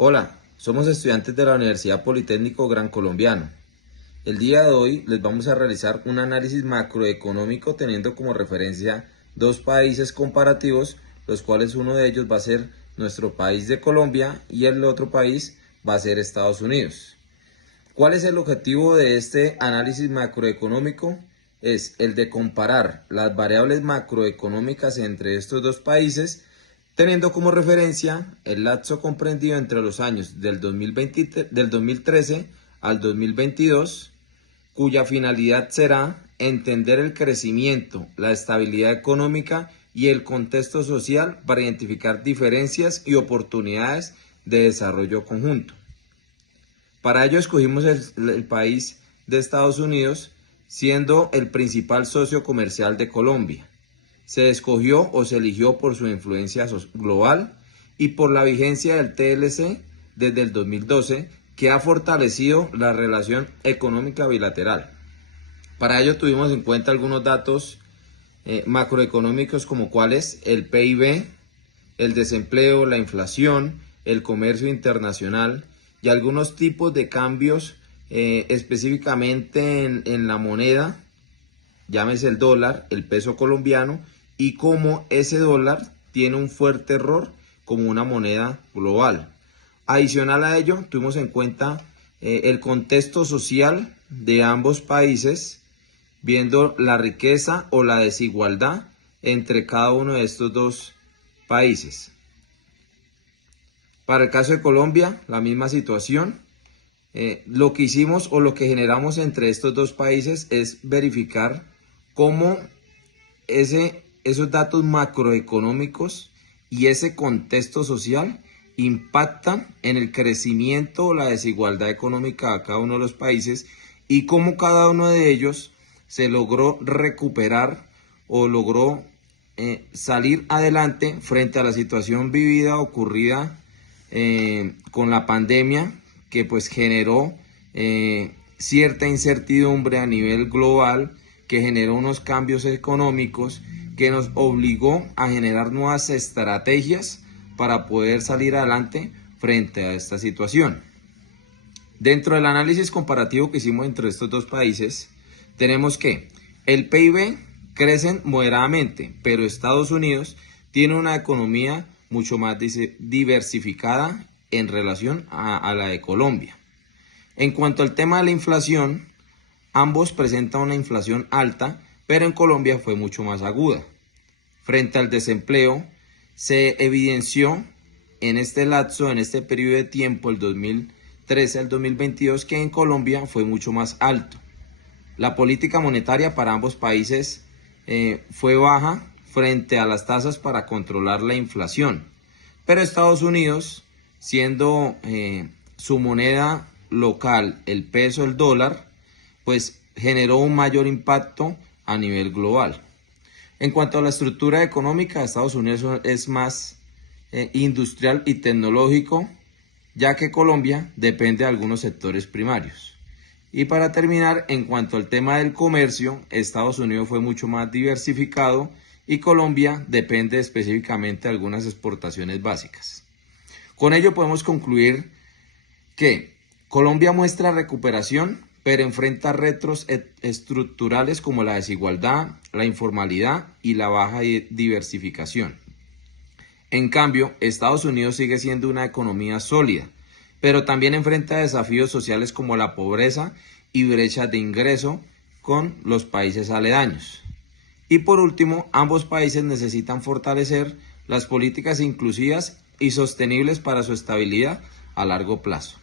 Hola, somos estudiantes de la Universidad Politécnico Gran Colombiano. El día de hoy les vamos a realizar un análisis macroeconómico teniendo como referencia dos países comparativos, los cuales uno de ellos va a ser nuestro país de Colombia y el otro país va a ser Estados Unidos. ¿Cuál es el objetivo de este análisis macroeconómico? Es el de comparar las variables macroeconómicas entre estos dos países, teniendo como referencia el lapso comprendido entre los años del 2013 al 2022, cuya finalidad será entender el crecimiento, la estabilidad económica y el contexto social para identificar diferencias y oportunidades de desarrollo conjunto. Para ello escogimos el país de Estados Unidos, siendo el principal socio comercial de Colombia. Se escogió o se eligió por su influencia global y por la vigencia del TLC desde el 2012, que ha fortalecido la relación económica bilateral. Para ello tuvimos en cuenta algunos datos macroeconómicos como cuáles: el PIB, el desempleo, la inflación, el comercio internacional y algunos tipos de cambios específicamente en la moneda, llámese el dólar, el peso colombiano, y cómo ese dólar tiene un fuerte error como una moneda global. Adicional a ello, tuvimos en cuenta el contexto social de ambos países, viendo la riqueza o la desigualdad entre cada uno de estos dos países. Para el caso de Colombia, la misma situación. Lo que hicimos o lo que generamos entre estos dos países es verificar cómo esos datos macroeconómicos y ese contexto social impactan en el crecimiento o la desigualdad económica de cada uno de los países y cómo cada uno de ellos se logró recuperar o logró salir adelante frente a la situación vivida, ocurrida con la pandemia, que pues generó cierta incertidumbre a nivel global, que generó unos cambios económicos, que nos obligó a generar nuevas estrategias para poder salir adelante frente a esta situación. Dentro del análisis comparativo que hicimos entre estos dos países, tenemos que el PIB crece moderadamente, pero Estados Unidos tiene una economía mucho más diversificada en relación a la de Colombia. En cuanto al tema de la inflación, ambos presentan una inflación alta, pero en Colombia fue mucho más aguda. Frente al desempleo, se evidenció en este lapso, en este periodo de tiempo, el 2013 al 2022, que en Colombia fue mucho más alto. La política monetaria para ambos países fue baja frente a las tasas para controlar la inflación. Pero Estados Unidos, siendo su moneda local el peso, el dólar, pues generó un mayor impacto a nivel global. En cuanto a la estructura económica, Estados Unidos es más industrial y tecnológico, ya que Colombia depende de algunos sectores primarios. Y para terminar, en cuanto al tema del comercio, Estados Unidos fue mucho más diversificado y Colombia depende específicamente de algunas exportaciones básicas. Con ello podemos concluir que Colombia muestra recuperación, pero enfrenta retos estructurales como la desigualdad, la informalidad y la baja diversificación. En cambio, Estados Unidos sigue siendo una economía sólida, pero también enfrenta desafíos sociales como la pobreza y brechas de ingreso con los países aledaños. Y por último, ambos países necesitan fortalecer las políticas inclusivas y sostenibles para su estabilidad a largo plazo.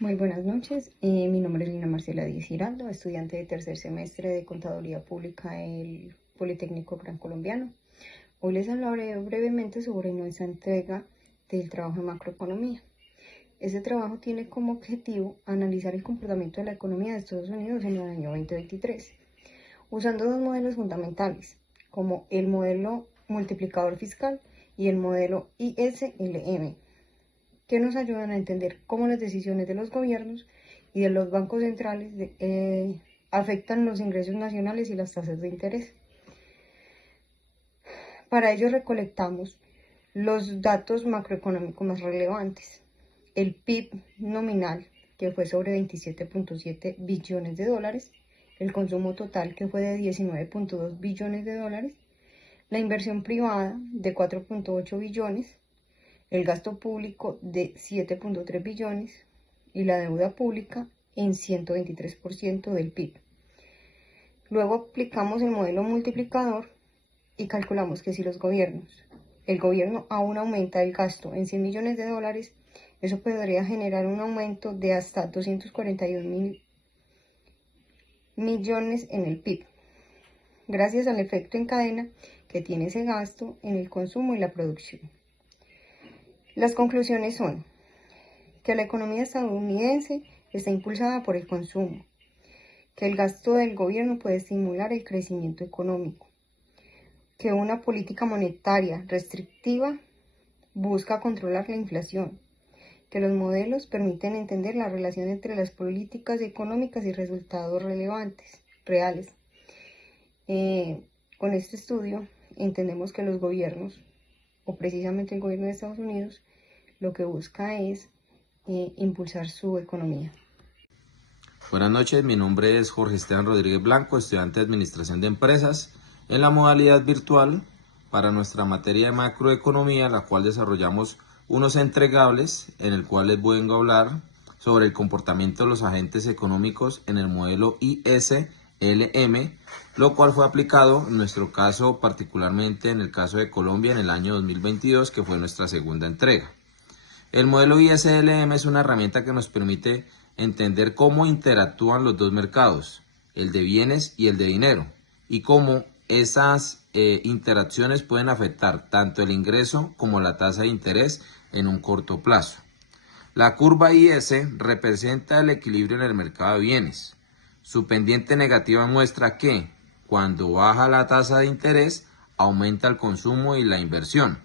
Muy buenas noches, mi nombre es Lina Marcela Díaz Giraldo, estudiante de tercer semestre de Contaduría Pública del Politécnico Gran Colombiano. Hoy les hablaré brevemente sobre nuestra entrega del trabajo de macroeconomía. Este trabajo tiene como objetivo analizar el comportamiento de la economía de Estados Unidos en el año 2023, usando dos modelos fundamentales, como el modelo multiplicador fiscal y el modelo ISLM, que nos ayudan a entender cómo las decisiones de los gobiernos y de los bancos centrales afectan los ingresos nacionales y las tasas de interés. Para ello recolectamos los datos macroeconómicos más relevantes. el PIB nominal, que fue sobre 27.7 billones de dólares, el consumo total, que fue de 19.2 billones de dólares, la inversión privada de 4.8 billones, el gasto público de 7.3 billones y la deuda pública en 123% del PIB. Luego aplicamos el modelo multiplicador y calculamos que si el gobierno aún aumenta el gasto en 100 millones de dólares, eso podría generar un aumento de hasta 241.000 millones en el PIB, gracias al efecto en cadena que tiene ese gasto en el consumo y la producción. Las conclusiones son que la economía estadounidense está impulsada por el consumo, que el gasto del gobierno puede estimular el crecimiento económico, que una política monetaria restrictiva busca controlar la inflación, que los modelos permiten entender la relación entre las políticas económicas y resultados reales. Con este estudio entendemos que los gobiernos, o precisamente el gobierno de Estados Unidos, lo que busca es impulsar su economía. Buenas noches, mi nombre es Jorge Esteban Rodríguez Blanco, estudiante de Administración de Empresas, en la modalidad virtual para nuestra materia de macroeconomía, la cual desarrollamos unos entregables en el cual les vengo a hablar sobre el comportamiento de los agentes económicos en el modelo ISLM, lo cual fue aplicado en nuestro caso, particularmente en el caso de Colombia, en el año 2022, que fue nuestra segunda entrega. El modelo ISLM es una herramienta que nos permite entender cómo interactúan los dos mercados, el de bienes y el de dinero, y cómo esas interacciones pueden afectar tanto el ingreso como la tasa de interés en un corto plazo. La curva IS representa el equilibrio en el mercado de bienes. Su pendiente negativa muestra que cuando baja la tasa de interés aumenta el consumo y la inversión.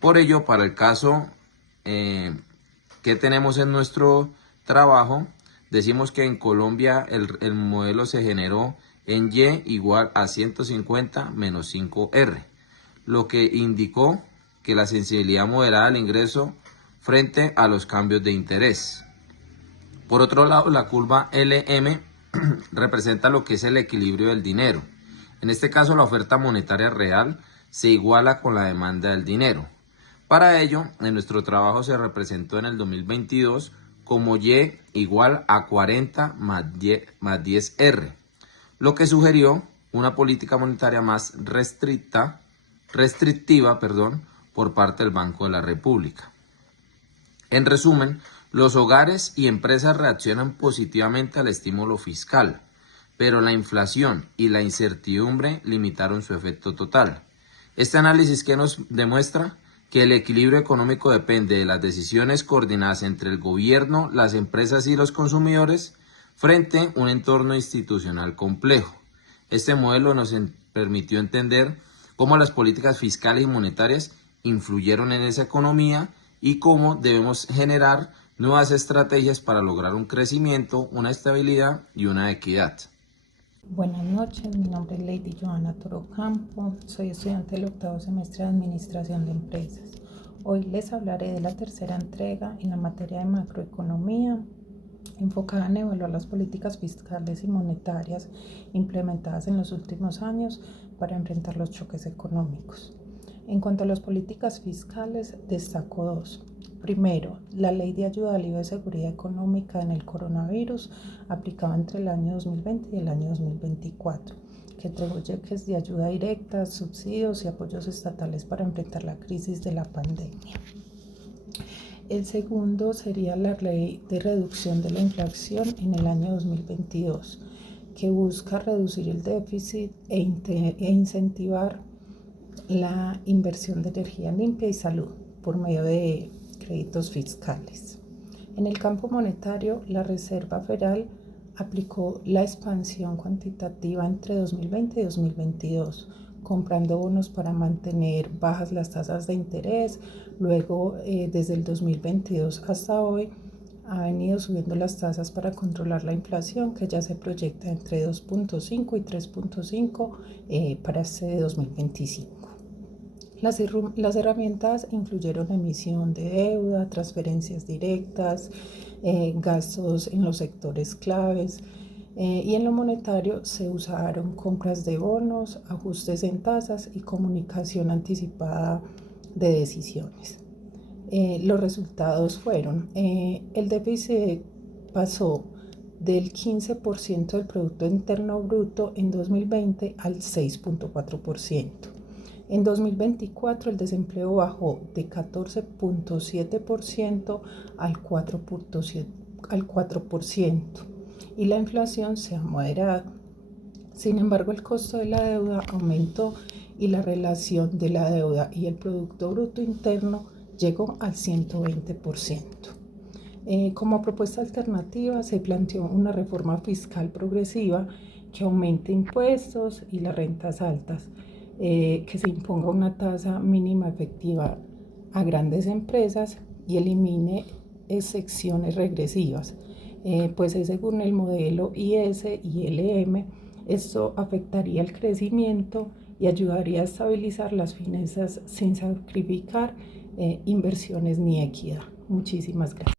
Por ello, para el caso que tenemos en nuestro trabajo, decimos que en Colombia el modelo se generó en Y igual a 150 menos 5R, lo que indicó que la sensibilidad moderada al ingreso frente a los cambios de interés. Por otro lado, la curva LM representa lo que es el equilibrio del dinero. En este caso, la oferta monetaria real se iguala con la demanda del dinero. Para ello, en nuestro trabajo se representó en el 2022 como Y igual a 40 más 10R, lo que sugirió una política monetaria más restrictiva, por parte del Banco de la República. En resumen, los hogares y empresas reaccionan positivamente al estímulo fiscal, pero la inflación y la incertidumbre limitaron su efecto total. Este análisis que nos demuestra que el equilibrio económico depende de las decisiones coordinadas entre el gobierno, las empresas y los consumidores frente a un entorno institucional complejo. Este modelo nos permitió entender cómo las políticas fiscales y monetarias influyeron en esa economía y cómo debemos generar nuevas estrategias para lograr un crecimiento, una estabilidad y una equidad. Buenas noches, mi nombre es Lady Joana Toro Campo, soy estudiante del octavo semestre de Administración de Empresas. Hoy les hablaré de la tercera entrega en la materia de macroeconomía, enfocada en evaluar las políticas fiscales y monetarias implementadas en los últimos años para enfrentar los choques económicos. En cuanto a las políticas fiscales, destaco dos. Primero, la Ley de Ayuda Alivio de Seguridad Económica en el Coronavirus, aplicada entre el año 2020 y el año 2024, que entregó cheques de ayuda directa, subsidios y apoyos estatales para enfrentar la crisis de la pandemia. El segundo sería la Ley de Reducción de la Inflación en el año 2022, que busca reducir el déficit e incentivar la inversión de energía limpia y salud por medio de créditos fiscales. En el campo monetario, la Reserva Federal aplicó la expansión cuantitativa entre 2020 y 2022, comprando bonos para mantener bajas las tasas de interés. Luego, desde el 2022 hasta hoy, ha venido subiendo las tasas para controlar la inflación, que ya se proyecta entre 2.5 y 3.5 para este 2025. Las herramientas incluyeron emisión de deuda, transferencias directas, gastos en los sectores claves, y en lo monetario se usaron compras de bonos, ajustes en tasas y comunicación anticipada de decisiones. Los resultados fueron, el déficit pasó del 15% del Producto Interno Bruto en 2020 al 6.4%. En 2024 el desempleo bajó de 14.7% al 4% y la inflación se ha moderado. Sin embargo, el costo de la deuda aumentó y la relación de la deuda y el Producto Bruto Interno llegó al 120%. Como propuesta alternativa se planteó una reforma fiscal progresiva que aumente impuestos y las rentas altas, que se imponga una tasa mínima efectiva a grandes empresas y elimine excepciones regresivas, pues según el modelo IS y LM, esto afectaría el crecimiento y ayudaría a estabilizar las finanzas sin sacrificar inversiones ni equidad. Muchísimas gracias.